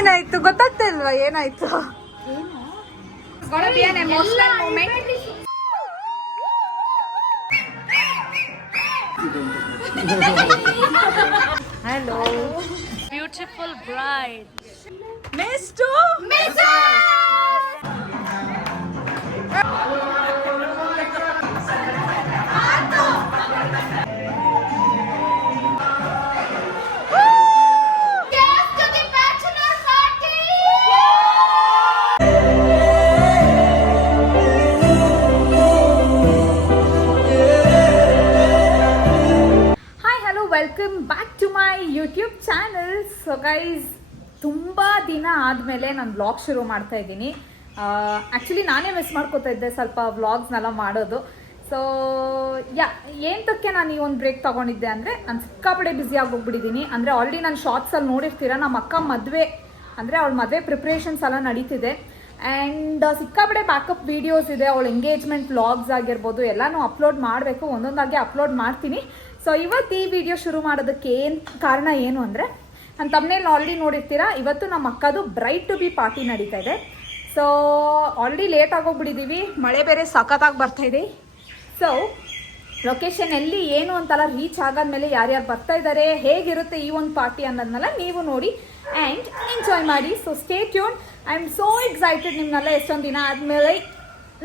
ಏನಾಯ್ತು ಗೊತ್ತಾಗ್ತಾ ಇಲ್ವಾ ಏನಾಯ್ತು? Be an emotional moment. Hello. Beautiful bride. Mr. Welcome back to my YouTube channel. So guys, ತುಂಬ ದಿನ ಆದಮೇಲೆ ನಾನು ವ್ಲಾಗ್ ಶುರು ಮಾಡ್ತಾ ಇದ್ದೀನಿ. ಆ್ಯಕ್ಚುಲಿ ನಾನೇ ಮಿಸ್ ಮಾಡ್ಕೋತಾ ಇದ್ದೆ ಸ್ವಲ್ಪ ವ್ಲಾಗ್ಸ್ನೆಲ್ಲ ಮಾಡೋದು. ಸೊ ಏನಕ್ಕೆ ನಾನು ಈ ಒಂದು ಬ್ರೇಕ್ ತೊಗೊಂಡಿದ್ದೆ ಅಂದರೆ, ನಾನು ಸಿಕ್ಕಾಪಡೆ ಬ್ಯುಸಿ ಆಗೋಗ್ಬಿಟ್ಟಿದ್ದೀನಿ. ಅಂದರೆ ಆಲ್ರೆಡಿ ನಾನು ಶಾರ್ಟ್ಸಲ್ಲಿ ನೋಡಿರ್ತೀರ, ನಮ್ಮ ಅಕ್ಕ ಮದುವೆ ಅಂದರೆ ಅವಳ ಮದುವೆ ಪ್ರಿಪ್ರೇಷನ್ಸ್ ಎಲ್ಲ ನಡೀತಿದೆ. ಆ್ಯಂಡ್ ಸಿಕ್ಕಾಪಡೆ ಬ್ಯಾಕಪ್ ವೀಡಿಯೋಸ್ ಇದೆ, ಅವಳ ಎಂಗೇಜ್ಮೆಂಟ್ ವ್ಲಾಗ್ಸ್ ಆಗಿರ್ಬೋದು, ಎಲ್ಲನೂ ಅಪ್ಲೋಡ್ ಮಾಡಬೇಕು, ಒಂದೊಂದಾಗಿ ಅಪ್ಲೋಡ್ ಮಾಡ್ತೀನಿ. ಸೊ ಇವತ್ತು ಈ ವಿಡಿಯೋ ಶುರು ಮಾಡೋದಕ್ಕೆ ಕಾರಣ ಏನು ಅಂದರೆ, ನಾನು ತಮ್ಮನೇಲಿ ಆಲ್ರೆಡಿ ನೋಡಿರ್ತೀರಾ, ಇವತ್ತು ನಮ್ಮ ಅಕ್ಕದು ಬ್ರೈಡ್ ಟು ಬಿ ಪಾರ್ಟಿ ನಡೀತಾ ಇದೆ. ಸೊ ಆಲ್ರೆಡಿ ಲೇಟ್ ಆಗೋಗ್ಬಿಟ್ಟಿದ್ದೀವಿ, ಮಳೆ ಬೇರೆ ಸಖತ್ತಾಗಿ ಬರ್ತಾಯಿದೆ. ಸೊ ಲೊಕೇಶನ್ ಎಲ್ಲಿ ಏನು ಅಂತೆಲ್ಲ ರೀಚ್ ಆಗಾದ್ಮೇಲೆ ಯಾರ್ಯಾರು ಬರ್ತಾ ಇದ್ದಾರೆ, ಹೇಗಿರುತ್ತೆ ಈ ಒಂದು ಪಾರ್ಟಿ ಅನ್ನೋದನ್ನೆಲ್ಲ ನೀವು ನೋಡಿ ಆ್ಯಂಡ್ ಎಂಜಾಯ್ ಮಾಡಿ. So stay tune. I am so excited ನಿಮ್ಮನ್ನೆಲ್ಲ ಎಷ್ಟೊಂದು ದಿನ ಆದಮೇಲೆ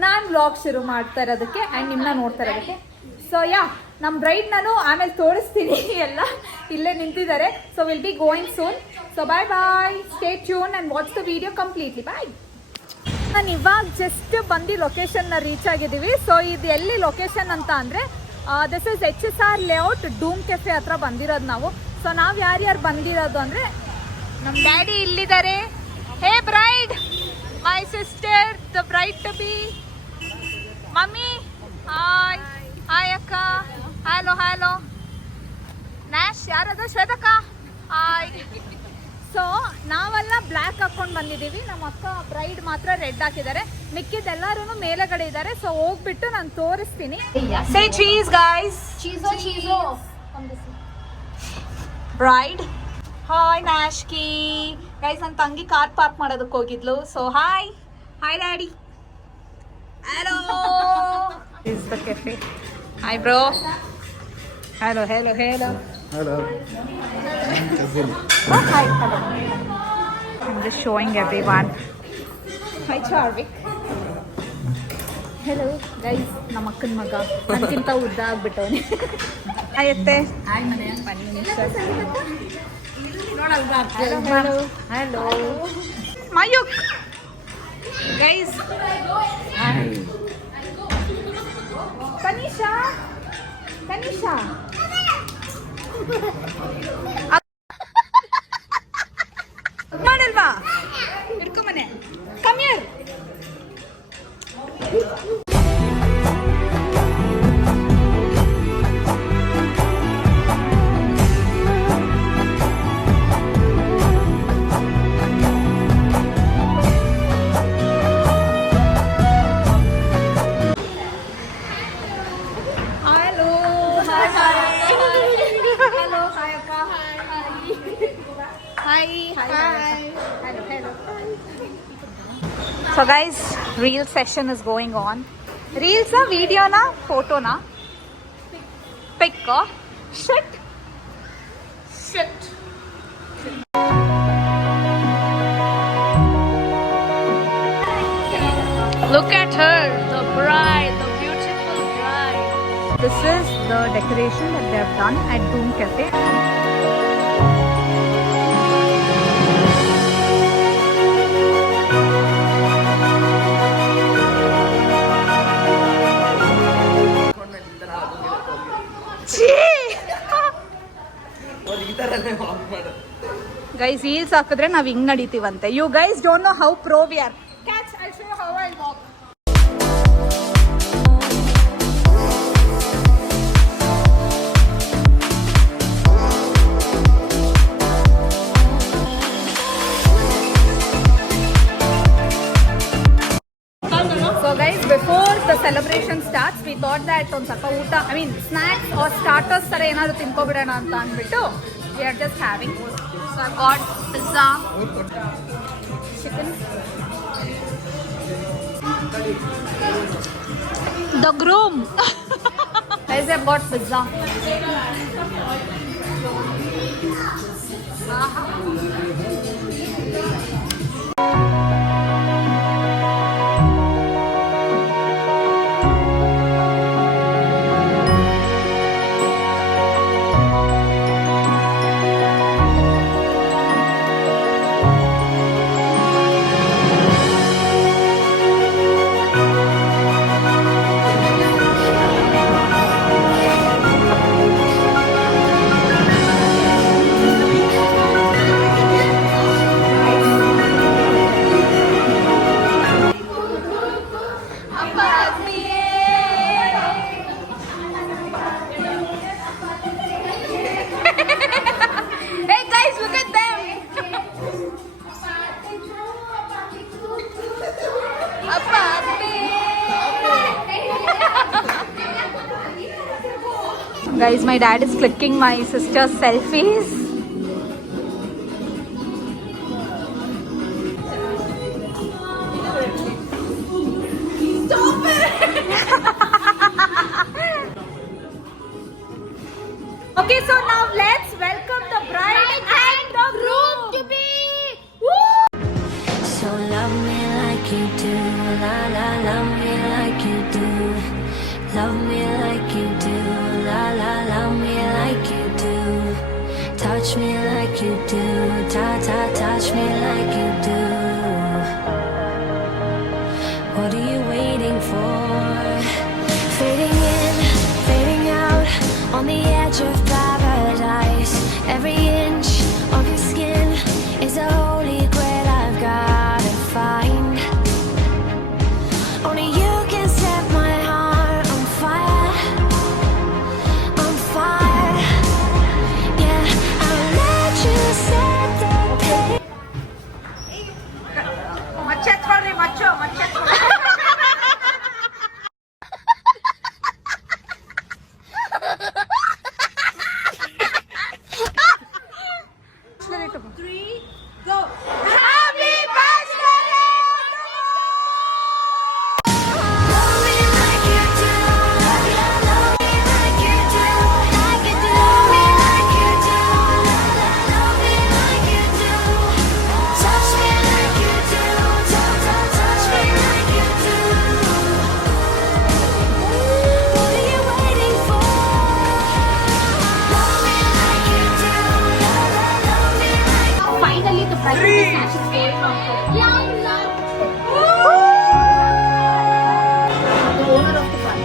ನಾನು ವ್ಲಾಗ್ ಶುರು ಮಾಡ್ತಾ ಇರೋದಕ್ಕೆ ಆ್ಯಂಡ್ ನಿಮ್ಮನ್ನ ನೋಡ್ತಾ ಇರೋದಕ್ಕೆ. ಸೊ ನಮ್ಮ ಬ್ರೈಡ್ ನಾನು ಆಮೇಲೆ ತೋರಿಸ್ತೀನಿ, ಎಲ್ಲ ಇಲ್ಲೇ ನಿಂತಿದ್ದಾರೆ. So will be going soon. So bye bye, stay tune and watch the video completely. Bye. ನಾನು ಇವಾಗ ಜಸ್ಟ್ ಬಂದು ಲೊಕೇಶನ್ನ ರೀಚ್ ಆಗಿದ್ದೀವಿ. ಸೊ ಇದು ಎಲ್ಲಿ ಲೊಕೇಶನ್ ಅಂತ ಅಂದರೆ, ದಿಸ್ ಇಸ್ HSR ಲೇಔಟ್ ಡೂಮ್ ಕೆಫೆ ಹತ್ರ ಬಂದಿರೋದು ನಾವು. ಸೊ ನಾವು ಯಾರ್ಯಾರು ಬಂದಿರೋದು ಅಂದರೆ, ನಮ್ಮ ಡ್ಯಾಡಿ ಇಲ್ಲಿದ್ದಾರೆ. Hey bride, my sister, the bride to be. Mummy hi. Hi ಅಕ್ಕ. Hello hello. ನ್ಯಾಶ್ ಯಾರದ? ಶ್ವೇತಕ್ಕ ಹಾಯ್. ಸೊ ನಾವೆಲ್ಲ ಬ್ಲ್ಯಾಕ್ ಹಾಕೊಂಡು ಬಂದಿದ್ದೀವಿ, ನಮ್ಮ ಅಕ್ಕ ಬ್ರೈಡ್ ಮಾತ್ರ ರೆಡ್ ಹಾಕಿದ್ದಾರೆ, ಮಿಕ್ಕಿದ್ದೆಲ್ಲರೂ ಮೇಲೆಗಡೆ ಇದ್ದಾರೆ. ಸೊ ಹೋಗ್ಬಿಟ್ಟು ನಾನು ತೋರಿಸ್ತೀನಿ. Say cheese guys. Bride hi. ನ್ಯಾಶ್ಕಿ ಗೈಸ್, ನನ್ನ ತಂಗಿ ಕಾರ್ ಪಾರ್ಕ್ ಮಾಡೋದಕ್ಕೆ ಹೋಗಿದ್ಲು. So hi. Hi daddy. Hello. This is the cafe. Hi bro. Hello. Hello. Oh, hi. Hello. I'm just showing everyone. Hi Charvik. Hello guys. ನಮ್ಮ ಅಕ್ಕನ ಮಗ ನನಗಿಂತ ಉದ್ದ ಆಗ್ಬಿಟ್ಟವನೆ. ಹಾಯ್ ಅತ್ತೆ. ಹಾಯ್ ಮನೆ. ಬನ್ನಿ mister. Hello. ಮಯೂಕ್. Guys. Hi. Kanisha. ಮಾಡಲ್ವಾ? ಇಟ್ಕೊಂಬನೆ. Come here. So guys, reel session is going on. Reels na, video na, photo na, pic ko, shit. Look at her, the bride, the beautiful bride. This is the decoration that they have done at Doom Cafe. Guys heels ಹಾಕಿದ್ರೆ ನಾವು ಹಿಂಗ್ ನಡೀತೀವಂತೆ. You guys don't know how pro we are. Catch, I show you how I walk. So guys, before the celebration starts, we thought that on ಸ್ವಲ್ಪ ಊಟ, I mean snacks or starters ತರ ಏನಾದ್ರು ತಿನ್ಕೋಬಿಡೋಣ ಅಂತ ಅಂದ್ಬಿಟ್ಟು we are just having. So I got pizza, chicken. The groom. Guys, I bought pizza. Hey guys, look at them. Guys, my dad is clicking my sister's selfies. Stop it! Okay, so now let's welcome the bride and the groom to be. Woo! So love me like you do, la la, love me like you do. Love me like you do, la la, love me like you do. Touch me like you do, ta ta, touch me like you do. What are you waiting for? Fading in, fading out, on the edge of paradise. Every inch of your skin is a holy grail I've gotta find. Only you can set my heart on fire, on fire. Yeah, I'll let you set the pace. Love me like you do, love me like you do, like you do. Love me like you do, love me like you do. Touch me like you do, touch me like you do. What are you waiting for? Love me like you do, love me like. Finally, the bride snatch is going on. Love. The owner of the party.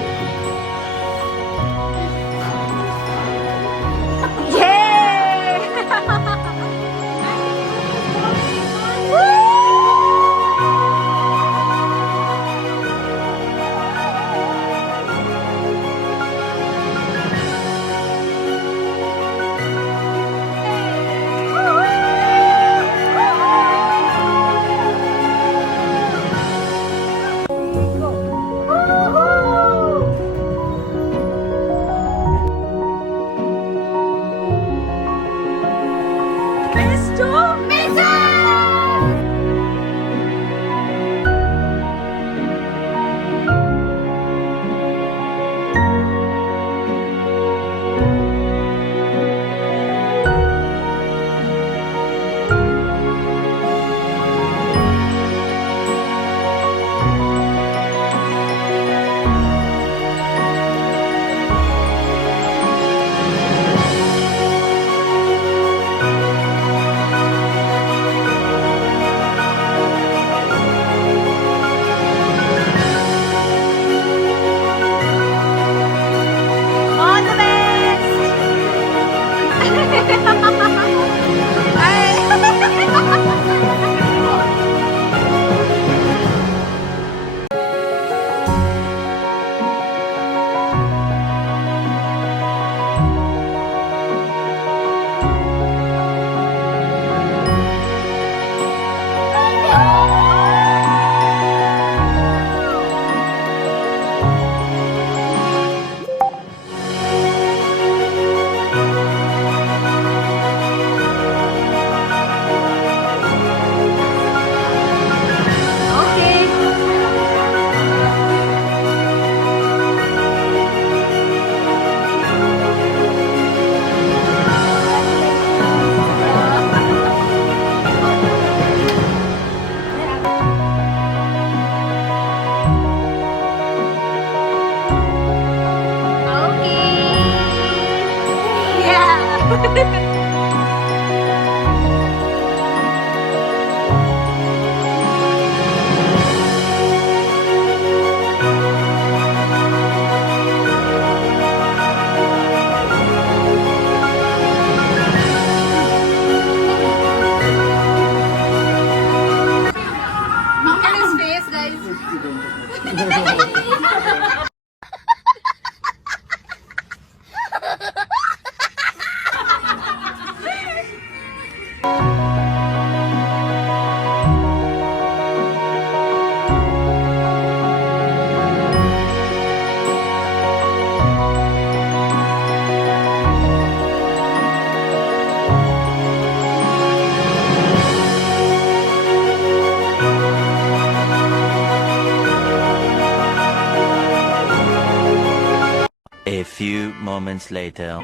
moments later.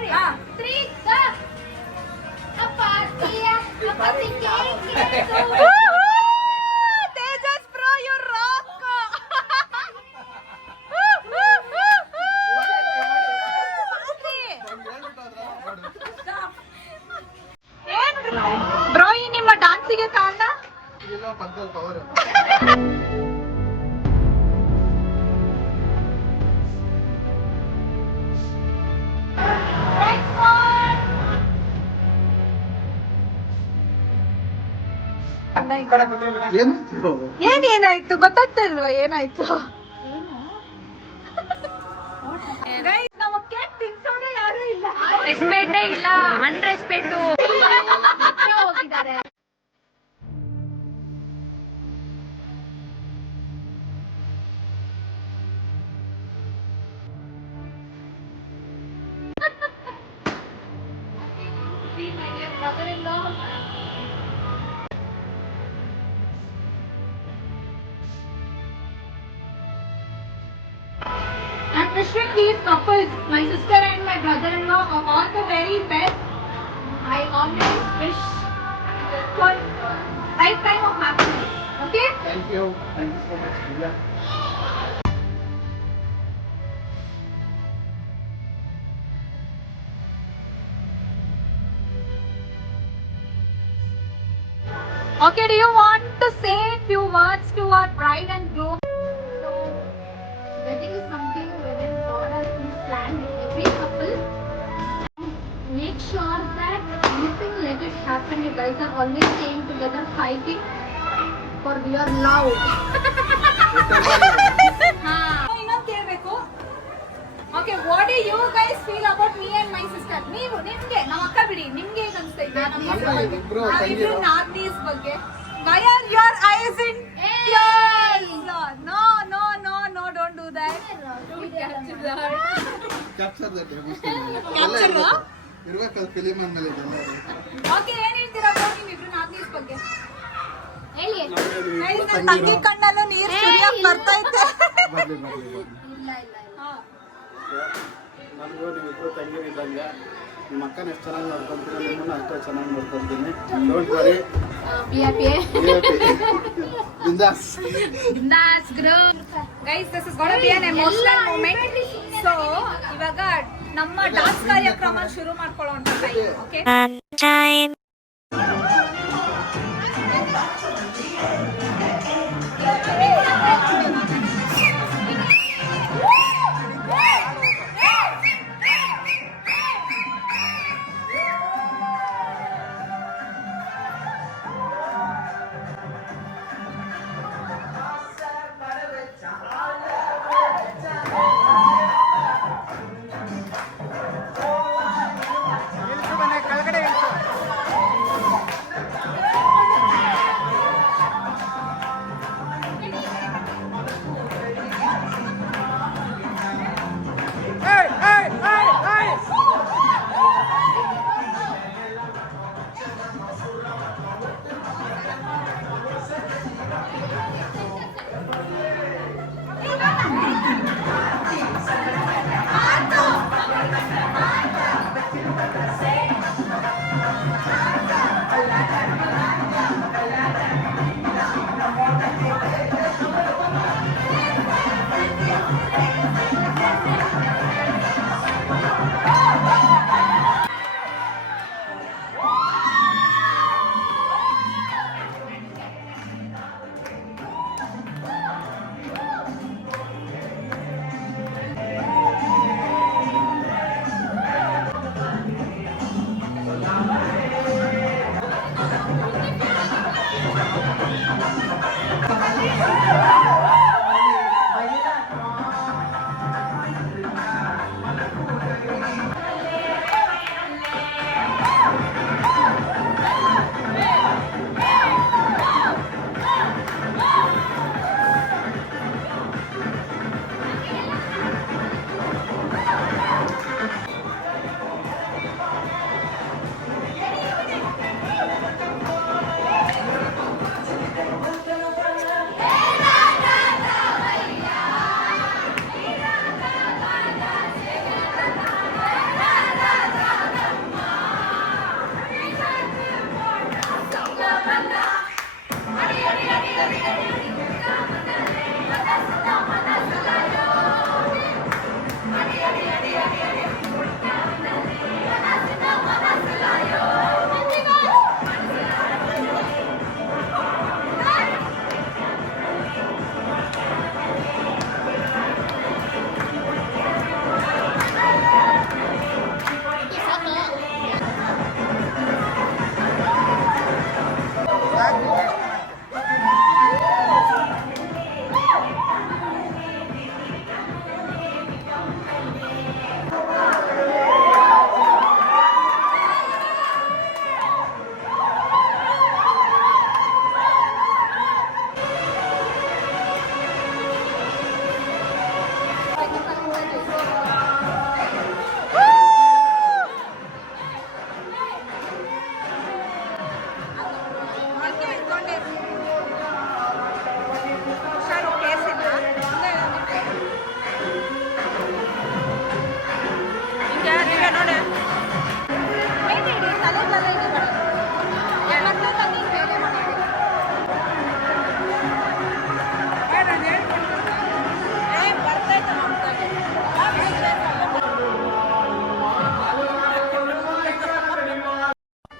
Three, go! A party, cake. Tejas bro, you rock! Bro ಈ ನಿಮ್ಮ ಡಾನ್ಸಿಗೆ ಕಾರಣ ಏನಾಯ್ತು ಗೊತ್ತಾಗ್ತಿಲ್ವಾ ಏನಾಯ್ತು ನಮ್ಮ cake ತಿನ್ಸೋದೇ ಯಾರು ಇಲ್ಲ ರೆಸ್ಪೆಕ್ಟೇ ಇಲ್ಲ unrespect ಹೋಗಿದ್ದಾರೆ. And wishing these couples, my sister and my brother-in-law, all the very best. I always wish for lifetime of happiness. Okay? Thank you so much, Priya. Okay, do you want to say a few words to our bride and groom? So, wedding is something wherein God has been planned with every couple. Make sure that anything let it happen. You guys are always staying together, fighting for your love. ಇನ್ನೊಂದು ಕೇಳಬೇಕು. Okay, what do you guys feel about me and my sister? ನೀವು ನಿಮ್ಗೆ ನಮ್ಮ ಅಕ್ಕ ಬಿಡಿ, ನಿಮ್ಗೆ ಹೇಗೆ ಅನಿಸ್ತಾ ಇದೆ ನಾವಿಬ್ರು ನಾದ್ನೀಸ್ ಬಗ್ಗೆ? Why are your eyes in tears? No, no, no, no, don't do that. Capture that Capture? ಇರ್ಬೇಕಲ್ಲ ಫಿಲಿಮ್ ಅಂದ್ಮೇಲೆ ಓಕೆ, ಏನ್ ಹೇಳ್ತೀರಾ bro ನೀವಿಬ್ರು ನಾದ್ನೀಸ್ ಬಗ್ಗೆ? ಹೇಳಿ. Guys, ನನ್ ತಂಗಿ ಕಣ್ಣಲ್ಲೂ ನೀರು ಸುರಿಯಕ್ ಬರ್ತಾ ಇತ್ತು. ಬರ್ಲಿ ಇಲ್ಲ ಇಲ್ಲ ಹಾ. ನನಗೂ ನೀವಿಬ್ರು ತಂಗಿರಿದ್ದಂಗೆ ನಿಮ್ಮ ಅಕ್ಕನ ಎಷ್ಟು ಚೆನ್ನಾಗಿ ನೋಡ್ಕೊಂತೀನಿ, ನಿಮ್ಮನ್ನ ಅಷ್ಟೇ ಚೆನ್ನಾಗಿ ನೋಡ್ಕೊಂತೀನಿ. ಡೋಂಟ್ ವರಿ, ಬಿಂದಾಸ್. That's good. Guys, this is gonna be an emotional moment. So, ಇವಾಗ ನಮ್ಮ ಡಾನ್ಸ್ ಕಾರ್ಯಕ್ರಮ ಶುರು ಮಾಡ್ಕೊಳ್ಳೋಣ time, okay?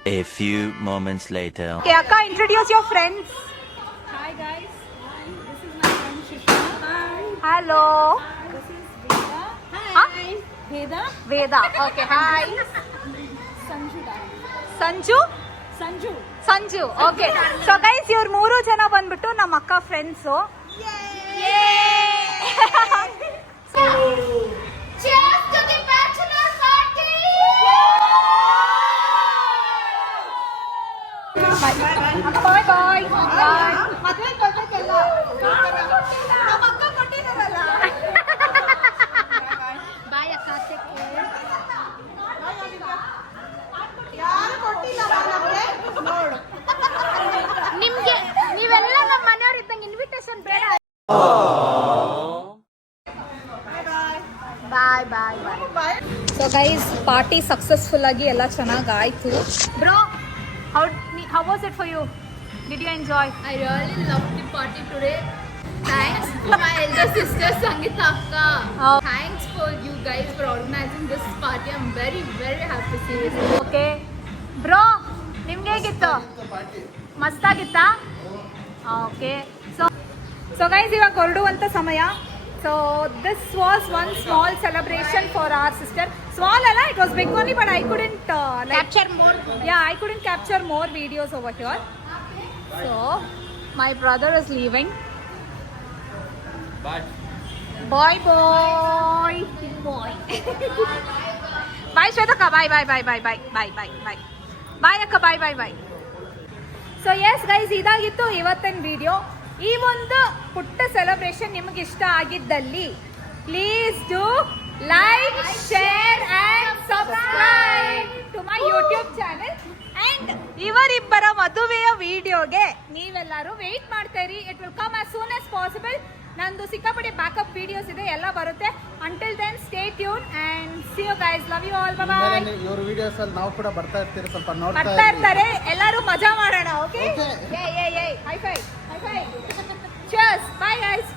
A few moments later. Okay, Akka, introduce your friends. Hi guys, this is my friend Shishma. Hi. Hello. This is Veda. Huh? Veda. Veda. Okay, hi. Sanju darling. Sanju? Sanju. Sanju okay so guys ಇವ್ರು 3 ಜನ ಬಂದ್ಬಿಟ್ಟು ನಮ್ಮ ಅಕ್ಕ friends Cheers to the bachelor party! Bye bye ಬಾಯ್ ಮದ್ವೆ ಕೊಡ್ಬೇಕಲ್ಲ ನಮ್ಮ ಅಕ್ಕ ಕೊಟ್ಟಿದ್ದಾರಲ್ಲ ಬಾಯ್ ಅಕ್ಕ ನಿಮ್ಗೆ ನೀವೆಲ್ಲ ನಮ್ಮ ಮನೆಯವ್ರು ಇದ್ದಂಗೆ ಇನ್ವಿಟೇಷನ್ ಬೇಡ bye bye bye so guys party successful ಆಗಿ ಎಲ್ಲ ಚೆನ್ನಾಗಿ ಆಯ್ತು bro how was it for you did you enjoy I really loved the party today. Thanks to my elder sister Sangeeta Akka. Oh. Thanks for you guys for organizing this party. I'm very very happy seriously. Okay bro ನಿಮ್ಗೆ ಹೇಗಿತ್ತು ಮಸ್ತಾಗಿತ್ತಾ okay so guys ಇವಾಗ ಹೊರಡುವಂಥ ಸಮಯ so this was one small celebration for our sister small ಅಲ್ಲ it was big only but I couldn't Capture more. I couldn't capture more videos over here so my brother is leaving bye bye bye ಶ್ವೇತಕ್ಕ bye bye bye bye bye bye bye bye bye ಅಕ್ಕ bye bye bye so yes guys ಇದಾಗಿತ್ತು ಇವತ್ತಿನ video ಈ ಒಂದು ಪುಟ್ಟ celebration ನಿಮಗೆ ಇಷ್ಟ ಆಗಿದ್ದಲ್ಲಿ please do like share and subscribe to my YouTube channel and ಇವರಿಬ್ಬರ ಮದುವೆಯ ವಿಡಿಯೋಗೆ ನೀವೆಲ್ಲರೂ ವೆಯ್ಟ್ ಮಾಡ್ತಾ ಇರಿ it will come as soon as possible ನಂದು ಸಿಕ್ಕಾಪಟ್ಟೆ ಬ್ಯಾಕಪ್ ವಿಡಿಯೋಸ್ ಇದೆ ಎಲ್ಲ ಬರುತ್ತೆ until then stay tune and see you guys love you all bye bye ಇವ್ರ ವಿಡಿಯೋಸ್ ಅಲ್ಲಿ ನಾವು ಕೂಡ ಬರ್ತಾ ಇರ್ತೀರಿ ಸ್ವಲ್ಪ ನೋಡ್ತಾ ಬರ್ತಾ ಇರಿ ಇರ್ತಾರೆ ಎಲ್ಲರೂ ಮಜಾ ಮಾಡೋಣ okay Okay. High five high five cheers bye guys